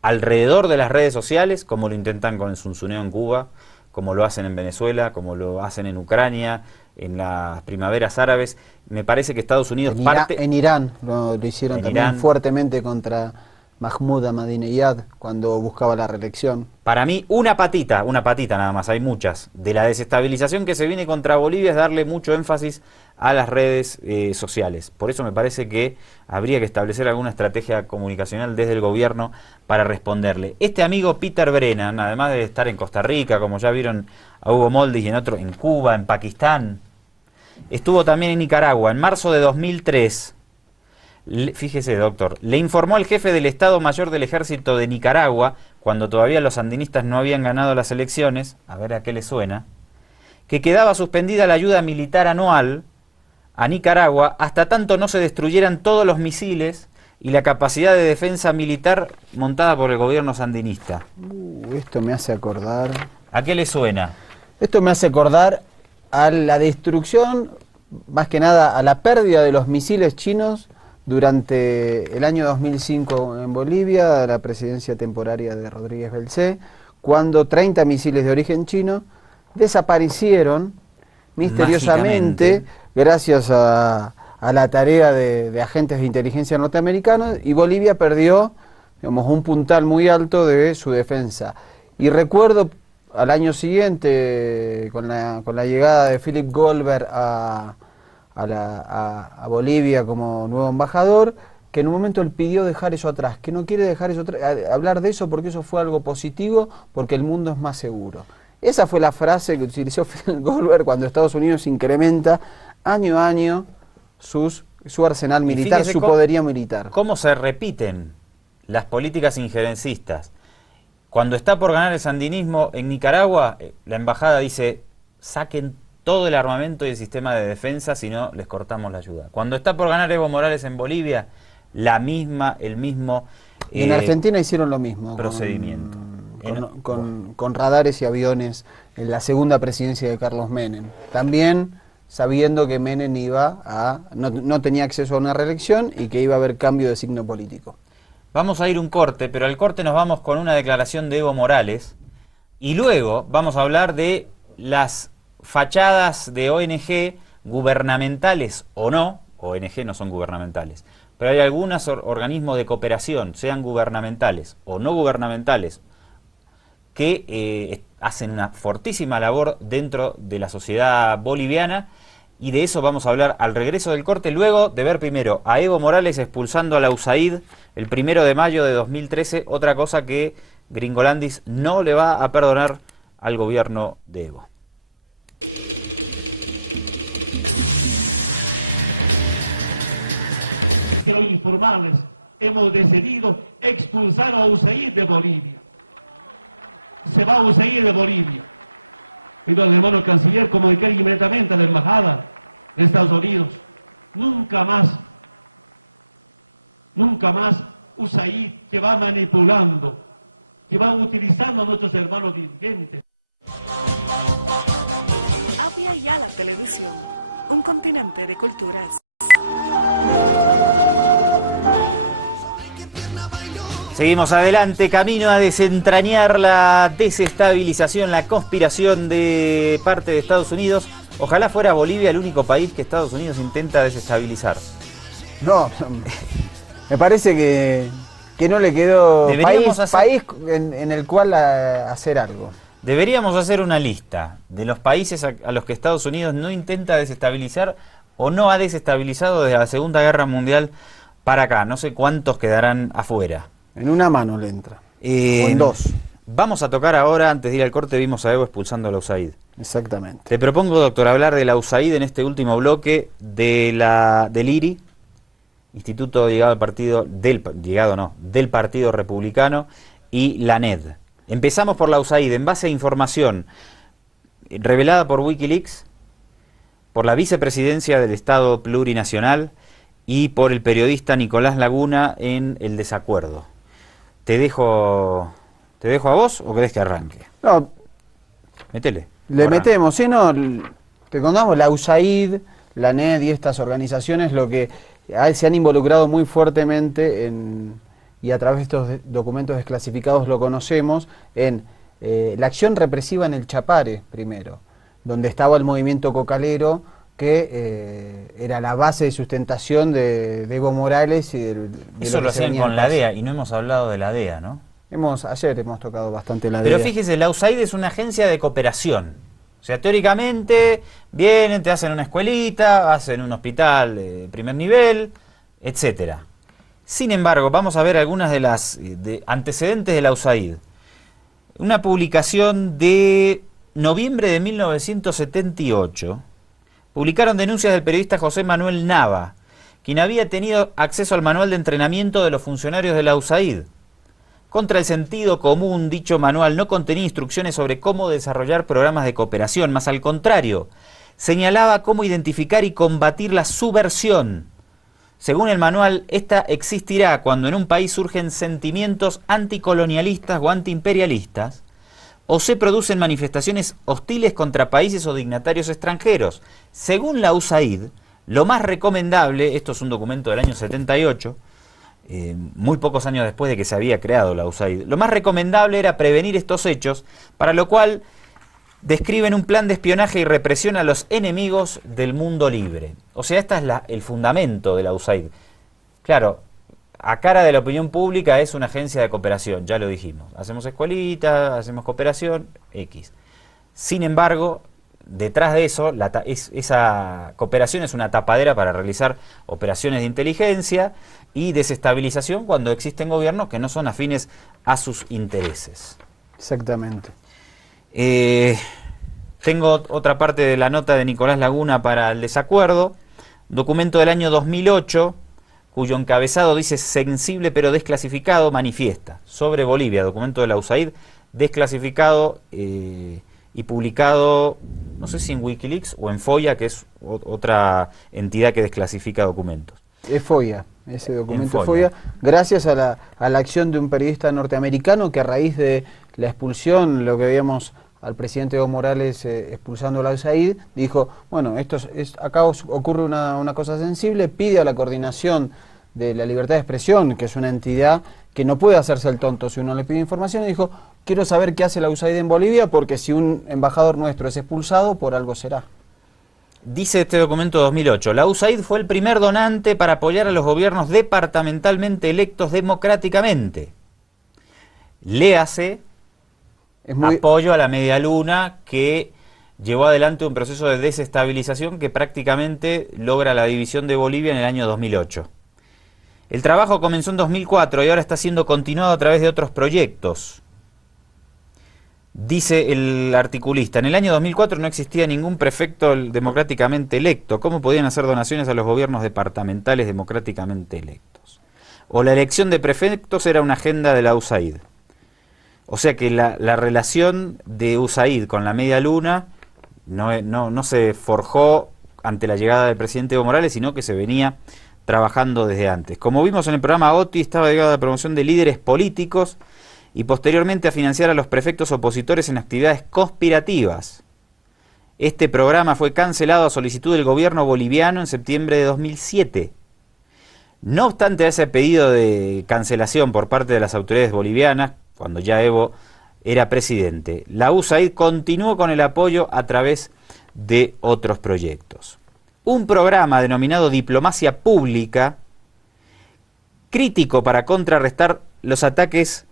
alrededor de las redes sociales, como lo intentan con el Zunzuneo en Cuba, como lo hacen en Venezuela, como lo hacen en Ucrania, en las primaveras árabes. Me parece que Estados Unidos en Irán lo hicieron también fuertemente contra Mahmoud Ahmadinejad cuando buscaba la reelección. Para mí, una patita nada más, hay muchas, de la desestabilización que se viene contra Bolivia es darle mucho énfasis a las redes sociales. Por eso me parece que habría que establecer alguna estrategia comunicacional desde el gobierno para responderle. Este amigo Peter Brennan, además de estar en Costa Rica, como ya vieron a Hugo Moldis y en Cuba, en Pakistán, estuvo también en Nicaragua. En marzo de 2003, fíjese, doctor, le informó al jefe del Estado Mayor del Ejército de Nicaragua, cuando todavía los sandinistas no habían ganado las elecciones, a ver a qué le suena, que quedaba suspendida la ayuda militar anual a Nicaragua hasta tanto no se destruyeran todos los misiles y la capacidad de defensa militar montada por el gobierno sandinista. Esto me hace acordar... ¿A qué le suena? Esto me hace acordar a la destrucción, más que nada a la pérdida de los misiles chinos durante el año 2005 en Bolivia, la presidencia temporaria de Rodríguez Belcé, cuando 30 misiles de origen chino desaparecieron misteriosamente gracias a la tarea de agentes de inteligencia norteamericanos, y Bolivia perdió, digamos, un puntal muy alto de su defensa. Y recuerdo al año siguiente, con la llegada de Philip Goldberg a Bolivia como nuevo embajador, que en un momento él pidió dejar eso atrás, que no quiere dejar eso atrás, hablar de eso porque eso fue algo positivo, porque el mundo es más seguro. Esa fue la frase que utilizó Philip Goldberg cuando Estados Unidos incrementa año a año su arsenal militar, su poderío militar. ¿Cómo se repiten las políticas injerencistas? Cuando está por ganar el sandinismo en Nicaragua, la embajada dice, saquen todo el armamento y el sistema de defensa, si no les cortamos la ayuda. Cuando está por ganar Evo Morales en Bolivia, el mismo y en Argentina hicieron lo mismo. Procedimiento. Con radares y aviones en la segunda presidencia de Carlos Menem. También sabiendo que Menem no tenía acceso a una reelección y que iba a haber cambio de signo político. Vamos a ir un corte, pero al corte nos vamos con una declaración de Evo Morales y luego vamos a hablar de las fachadas de ONG gubernamentales o no, ONG no son gubernamentales, pero hay algunos organismos de cooperación, sean gubernamentales o no gubernamentales, que hacen una fortísima labor dentro de la sociedad boliviana, y de eso vamos a hablar al regreso del corte, luego de ver primero a Evo Morales expulsando a la USAID el 1 de mayo de 2013, otra cosa que Gringolandis no le va a perdonar al gobierno de Evo. Quiero informarles, hemos decidido expulsar a USAID de Bolivia. Se va a USAID de Bolivia. Pido al hermano canciller comunicar inmediatamente a la embajada de Estados Unidos. Nunca más USAID, que va manipulando, que va utilizando a nuestros hermanos dirigentes. Avia Yala Televisión, un continente de culturas. Seguimos adelante, camino a desentrañar la desestabilización, la conspiración de parte de Estados Unidos. Ojalá fuera Bolivia el único país que Estados Unidos intenta desestabilizar. No, me parece que no le quedó país en el cual hacer algo. Deberíamos hacer una lista de los países a los que Estados Unidos no intenta desestabilizar o no ha desestabilizado desde la Segunda Guerra Mundial para acá. No sé cuántos quedarán afuera. En una mano le entra. O en dos. Vamos a tocar ahora, antes de ir al corte, vimos a Evo expulsando a la USAID. Exactamente. Te propongo, doctor, hablar de la USAID en este último bloque, del IRI, Instituto Ligado al Partido, del Partido Republicano, y la NED. Empezamos por la USAID, en base a información revelada por Wikileaks, por la vicepresidencia del Estado Plurinacional y por el periodista Nicolás Laguna en El Desacuerdo. ¿Te dejo a vos o querés que arranque? No. Métele. Le metemos, ¿sí? No, te contamos, la USAID, la NED y estas organizaciones se han involucrado muy fuertemente y a través de estos documentos desclasificados lo conocemos, en la acción represiva en el Chapare, primero, donde estaba el movimiento cocalero, que era la base de sustentación de Evo Morales y de eso lo hacían con la DEA, y no hemos hablado de la DEA, ¿no? Ayer hemos tocado bastante la DEA. Pero fíjese, la USAID es una agencia de cooperación. O sea, teóricamente vienen, te hacen una escuelita, hacen un hospital de primer nivel, etcétera. Sin embargo, vamos a ver algunas de las antecedentes de la USAID. Una publicación de noviembre de 1978. Publicaron denuncias del periodista José Manuel Nava, quien había tenido acceso al manual de entrenamiento de los funcionarios de la USAID. Contra el sentido común, dicho manual no contenía instrucciones sobre cómo desarrollar programas de cooperación, más al contrario, señalaba cómo identificar y combatir la subversión. Según el manual, esta existirá cuando en un país surgen sentimientos anticolonialistas o antiimperialistas, o se producen manifestaciones hostiles contra países o dignatarios extranjeros. Según la USAID, lo más recomendable, esto es un documento del año 78, muy pocos años después de que se había creado la USAID, lo más recomendable era prevenir estos hechos, para lo cual describen un plan de espionaje y represión a los enemigos del mundo libre. O sea, este es el fundamento de la USAID. Claro, a cara de la opinión pública es una agencia de cooperación, ya lo dijimos. Hacemos escuelitas, hacemos cooperación, X. Sin embargo, detrás de eso, esa cooperación es una tapadera para realizar operaciones de inteligencia y desestabilización cuando existen gobiernos que no son afines a sus intereses. Exactamente. Tengo otra parte de la nota de Nicolás Laguna para el desacuerdo. Documento del año 2008, cuyo encabezado dice sensible pero desclasificado, manifiesta. Sobre Bolivia, documento de la USAID, desclasificado y publicado, no sé si en Wikileaks o en FOIA, que es otra entidad que desclasifica documentos. Es FOIA, ese documento es FOIA, gracias a la acción de un periodista norteamericano que a raíz de la expulsión, lo que veíamos al presidente Evo Morales expulsando a la USAID, dijo, bueno, acá ocurre una cosa sensible, pide a la coordinación de la libertad de expresión, que es una entidad que no puede hacerse el tonto si uno le pide información, y dijo, quiero saber qué hace la USAID en Bolivia, porque si un embajador nuestro es expulsado, por algo será. Dice este documento 2008, la USAID fue el primer donante para apoyar a los gobiernos departamentalmente electos democráticamente. Léase apoyo a la media luna que llevó adelante un proceso de desestabilización que prácticamente logra la división de Bolivia en el año 2008. El trabajo comenzó en 2004 y ahora está siendo continuado a través de otros proyectos. Dice el articulista, en el año 2004 no existía ningún prefecto democráticamente electo. ¿Cómo podían hacer donaciones a los gobiernos departamentales democráticamente electos? O la elección de prefectos era una agenda de la USAID. O sea que la relación de USAID con la media luna no se forjó ante la llegada del presidente Evo Morales, sino que se venía trabajando desde antes. Como vimos en el programa OTI, estaba dedicado a la promoción de líderes políticos y posteriormente a financiar a los prefectos opositores en actividades conspirativas. Este programa fue cancelado a solicitud del gobierno boliviano en septiembre de 2007. No obstante a ese pedido de cancelación por parte de las autoridades bolivianas, cuando ya Evo era presidente, la USAID continuó con el apoyo a través de otros proyectos. Un programa denominado Diplomacia Pública, crítico para contrarrestar los ataques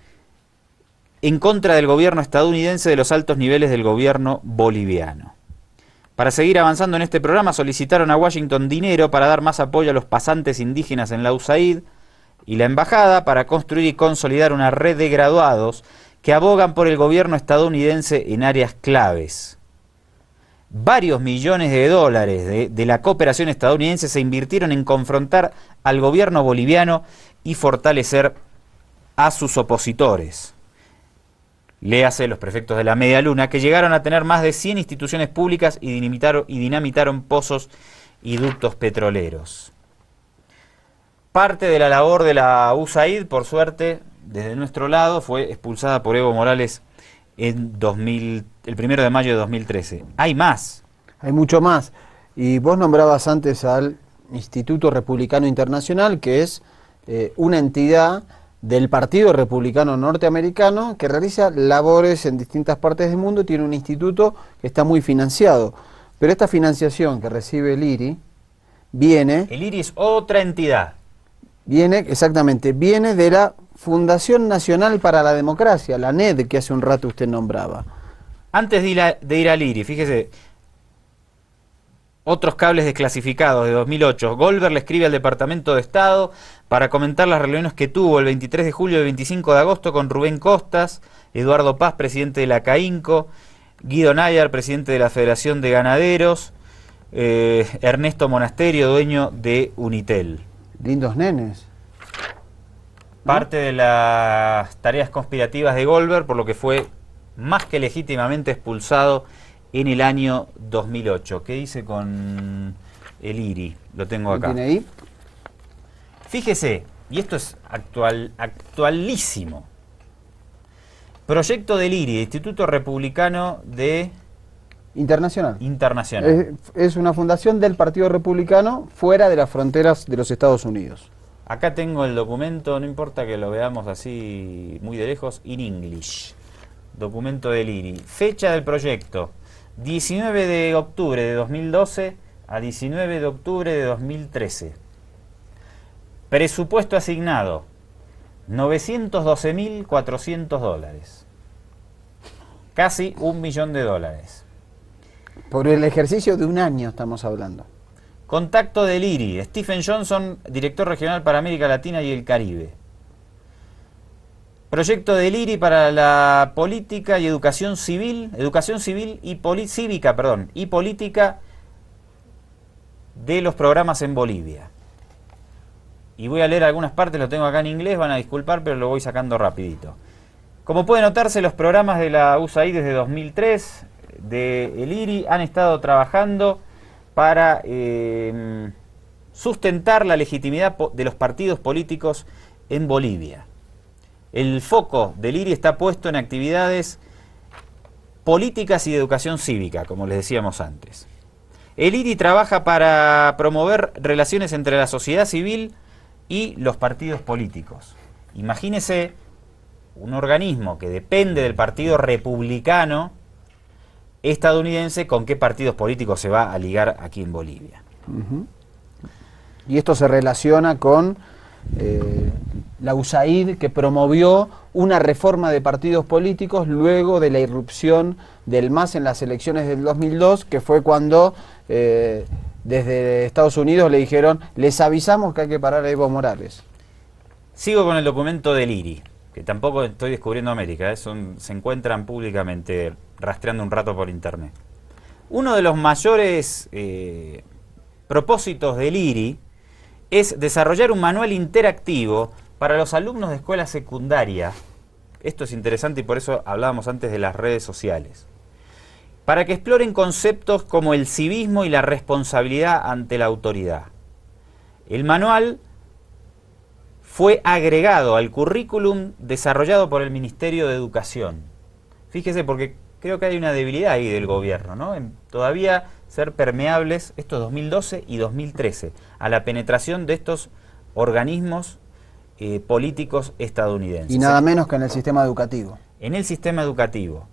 en contra del gobierno estadounidense de los altos niveles del gobierno boliviano. Para seguir avanzando en este programa solicitaron a Washington dinero para dar más apoyo a los pasantes indígenas en la USAID y la embajada para construir y consolidar una red de graduados que abogan por el gobierno estadounidense en áreas claves. Varios millones de dólares de la cooperación estadounidense se invirtieron en confrontar al gobierno boliviano y fortalecer a sus opositores. Léase los prefectos de la media luna, que llegaron a tener más de 100 instituciones públicas y dinamitaron pozos y ductos petroleros. Parte de la labor de la USAID, por suerte, desde nuestro lado, fue expulsada por Evo Morales en el 1 de mayo de 2013. Hay más. Hay mucho más. Y vos nombrabas antes al Instituto Republicano Internacional, que es una entidad del Partido Republicano Norteamericano que realiza labores en distintas partes del mundo, tiene un instituto que está muy financiado. Pero esta financiación que recibe el IRI viene... El IRI es otra entidad. Viene de la Fundación Nacional para la Democracia, la NED, que hace un rato usted nombraba. Antes de ir al IRI, fíjese, otros cables desclasificados de 2008. Goldberg le escribe al Departamento de Estado para comentar las reuniones que tuvo el 23 de julio y el 25 de agosto con Rubén Costas, Eduardo Paz, presidente de la CAINCO, Guido Nayar, presidente de la Federación de Ganaderos, Ernesto Monasterio, dueño de Unitel. Lindos nenes. Parte de las tareas conspirativas de Goldberg, por lo que fue más que legítimamente expulsado en el año 2008. ¿Qué dice con el IRI? Lo tengo acá. ¿Lo tiene ahí? Fíjese, y esto es actualísimo. Proyecto del IRI, Instituto Republicano de... Internacional. Internacional. Es una fundación del Partido Republicano fuera de las fronteras de los Estados Unidos. Acá tengo el documento, no importa que lo veamos así muy de lejos, in English. Documento del IRI. Fecha del proyecto, 19 de octubre de 2012 a 19 de octubre de 2013. Presupuesto asignado, $912.400. Casi $1 millón. Por el ejercicio de un año estamos hablando. Contacto del IRI, Stephen Johnson, director regional para América Latina y el Caribe. Proyecto del IRI para la política y educación civil y política de los programas en Bolivia. Y voy a leer algunas partes, lo tengo acá en inglés, van a disculpar, pero lo voy sacando rapidito. Como puede notarse, los programas de la USAID desde 2003, del IRI, han estado trabajando para sustentar la legitimidad de los partidos políticos en Bolivia. El foco del IRI está puesto en actividades políticas y de educación cívica, como les decíamos antes. El IRI trabaja para promover relaciones entre la sociedad civil y los partidos políticos. Imagínese un organismo que depende del Partido Republicano estadounidense, ¿con qué partidos políticos se va a ligar aquí en Bolivia? Y esto se relaciona con la USAID, que promovió una reforma de partidos políticos luego de la irrupción del MAS en las elecciones del 2002, que fue cuando desde Estados Unidos le dijeron, les avisamos que hay que parar a Evo Morales. Sigo con el documento del IRI, que tampoco estoy descubriendo América, se encuentran públicamente rastreando un rato por internet. Uno de los mayores propósitos del IRI es desarrollar un manual interactivo para los alumnos de escuela secundaria. Esto es interesante y por eso hablábamos antes de las redes sociales. Para que exploren conceptos como el civismo y la responsabilidad ante la autoridad. El manual fue agregado al currículum desarrollado por el Ministerio de Educación. Fíjese, porque creo que hay una debilidad ahí del gobierno, ¿no? En todavía ser permeables, esto es 2012 y 2013, a la penetración de estos organismos políticos estadounidenses. Y nada menos que en el sistema educativo. En el sistema educativo.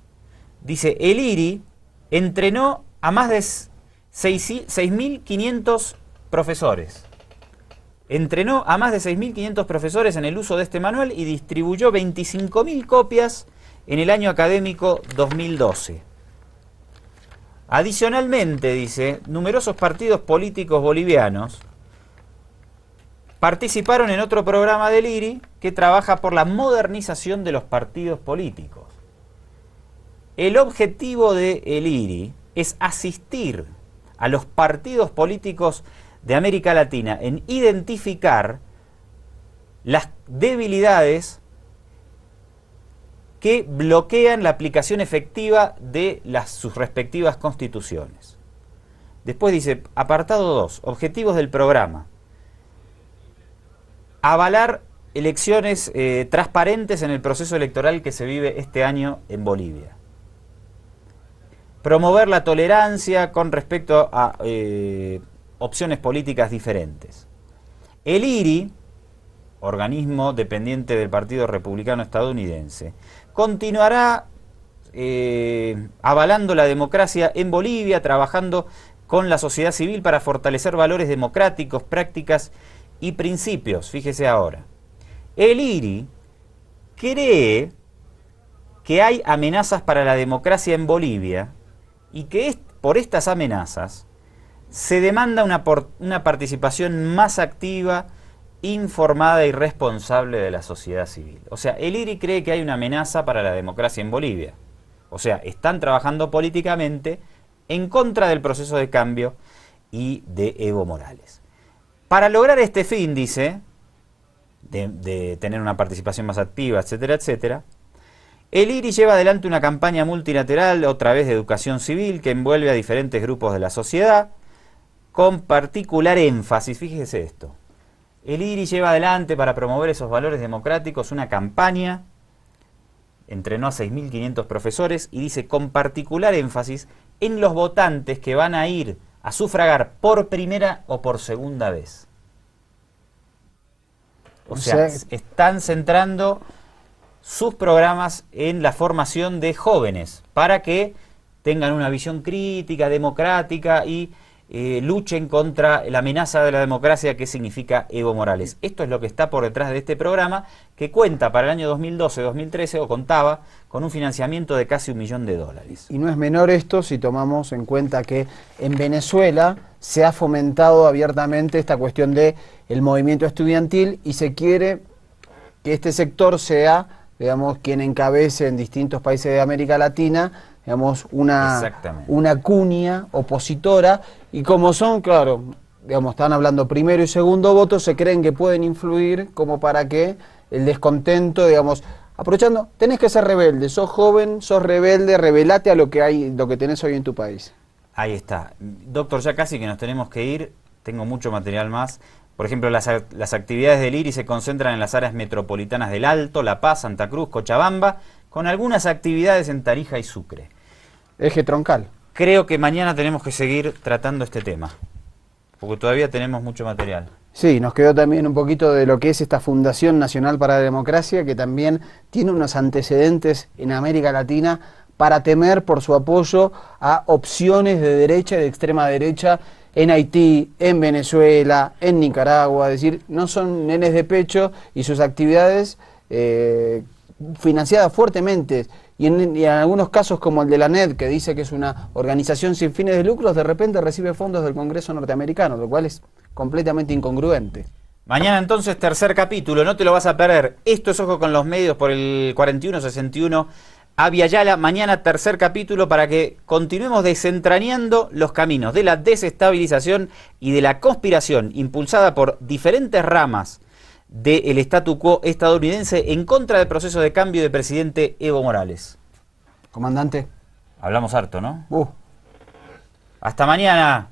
Dice, el IRI entrenó a más de 6.500 profesores. Entrenó a más de 6.500 profesores en el uso de este manual y distribuyó 25.000 copias en el año académico 2012. Adicionalmente, dice, numerosos partidos políticos bolivianos participaron en otro programa del IRI que trabaja por la modernización de los partidos políticos. El objetivo del IRI es asistir a los partidos políticos de América Latina en identificar las debilidades que bloquean la aplicación efectiva de sus respectivas constituciones. Después dice, apartado 2, objetivos del programa. Avalar elecciones transparentes en el proceso electoral que se vive este año en Bolivia. Promover la tolerancia con respecto a opciones políticas diferentes. El IRI, organismo dependiente del Partido Republicano Estadounidense, continuará avalando la democracia en Bolivia, trabajando con la sociedad civil para fortalecer valores democráticos, prácticas y principios. Fíjese ahora. El IRI cree que hay amenazas para la democracia en Bolivia y que por estas amenazas se demanda una participación más activa, informada y responsable de la sociedad civil. O sea, el IRI cree que hay una amenaza para la democracia en Bolivia. O sea, están trabajando políticamente en contra del proceso de cambio y de Evo Morales. Para lograr este fin, dice, de tener una participación más activa, etcétera, etcétera. El IRI lleva adelante una campaña multilateral, otra vez de educación civil, que envuelve a diferentes grupos de la sociedad, con particular énfasis, fíjese esto, el IRI lleva adelante para promover esos valores democráticos una campaña, entrenó a 6.500 profesores y dice con particular énfasis en los votantes que van a ir a sufragar por primera o por segunda vez. O sea, están centrando sus programas en la formación de jóvenes para que tengan una visión crítica, democrática y luchen contra la amenaza de la democracia que significa Evo Morales. Esto es lo que está por detrás de este programa, que cuenta para el año 2012-2013, o contaba, con un financiamiento de casi $1 millón. Y no es menor esto si tomamos en cuenta que en Venezuela se ha fomentado abiertamente esta cuestión de el movimiento estudiantil y se quiere que este sector sea, digamos, quien encabece en distintos países de América Latina, digamos, una cuña opositora, y como son, claro, digamos, están hablando primero y segundo voto, se creen que pueden influir como para que el descontento, digamos, aprovechando, tenés que ser rebelde, sos joven, sos rebelde, rebelate a lo que hay, lo que tenés hoy en tu país. Ahí está. Doctor, ya casi que nos tenemos que ir, tengo mucho material más. Por ejemplo, las actividades del IRI se concentran en las áreas metropolitanas del Alto, La Paz, Santa Cruz, Cochabamba, con algunas actividades en Tarija y Sucre. Eje troncal. Creo que mañana tenemos que seguir tratando este tema, porque todavía tenemos mucho material. Sí, nos quedó también un poquito de lo que es esta Fundación Nacional para la Democracia, que también tiene unos antecedentes en América Latina para temer por su apoyo a opciones de derecha y de extrema derecha en Haití, en Venezuela, en Nicaragua. Es decir, no son nenes de pecho y sus actividades financiadas fuertemente. Y en algunos casos, como el de la NED, que dice que es una organización sin fines de lucros, de repente recibe fondos del Congreso norteamericano, lo cual es completamente incongruente. Mañana entonces, tercer capítulo, no te lo vas a perder. Esto es Ojo con los Medios por el 4161 Avia Yala. Mañana tercer capítulo para que continuemos desentrañando los caminos de la desestabilización y de la conspiración impulsada por diferentes ramas del statu quo estadounidense en contra del proceso de cambio de presidente Evo Morales. Comandante. Hablamos harto, ¿no? Uh. Hasta mañana.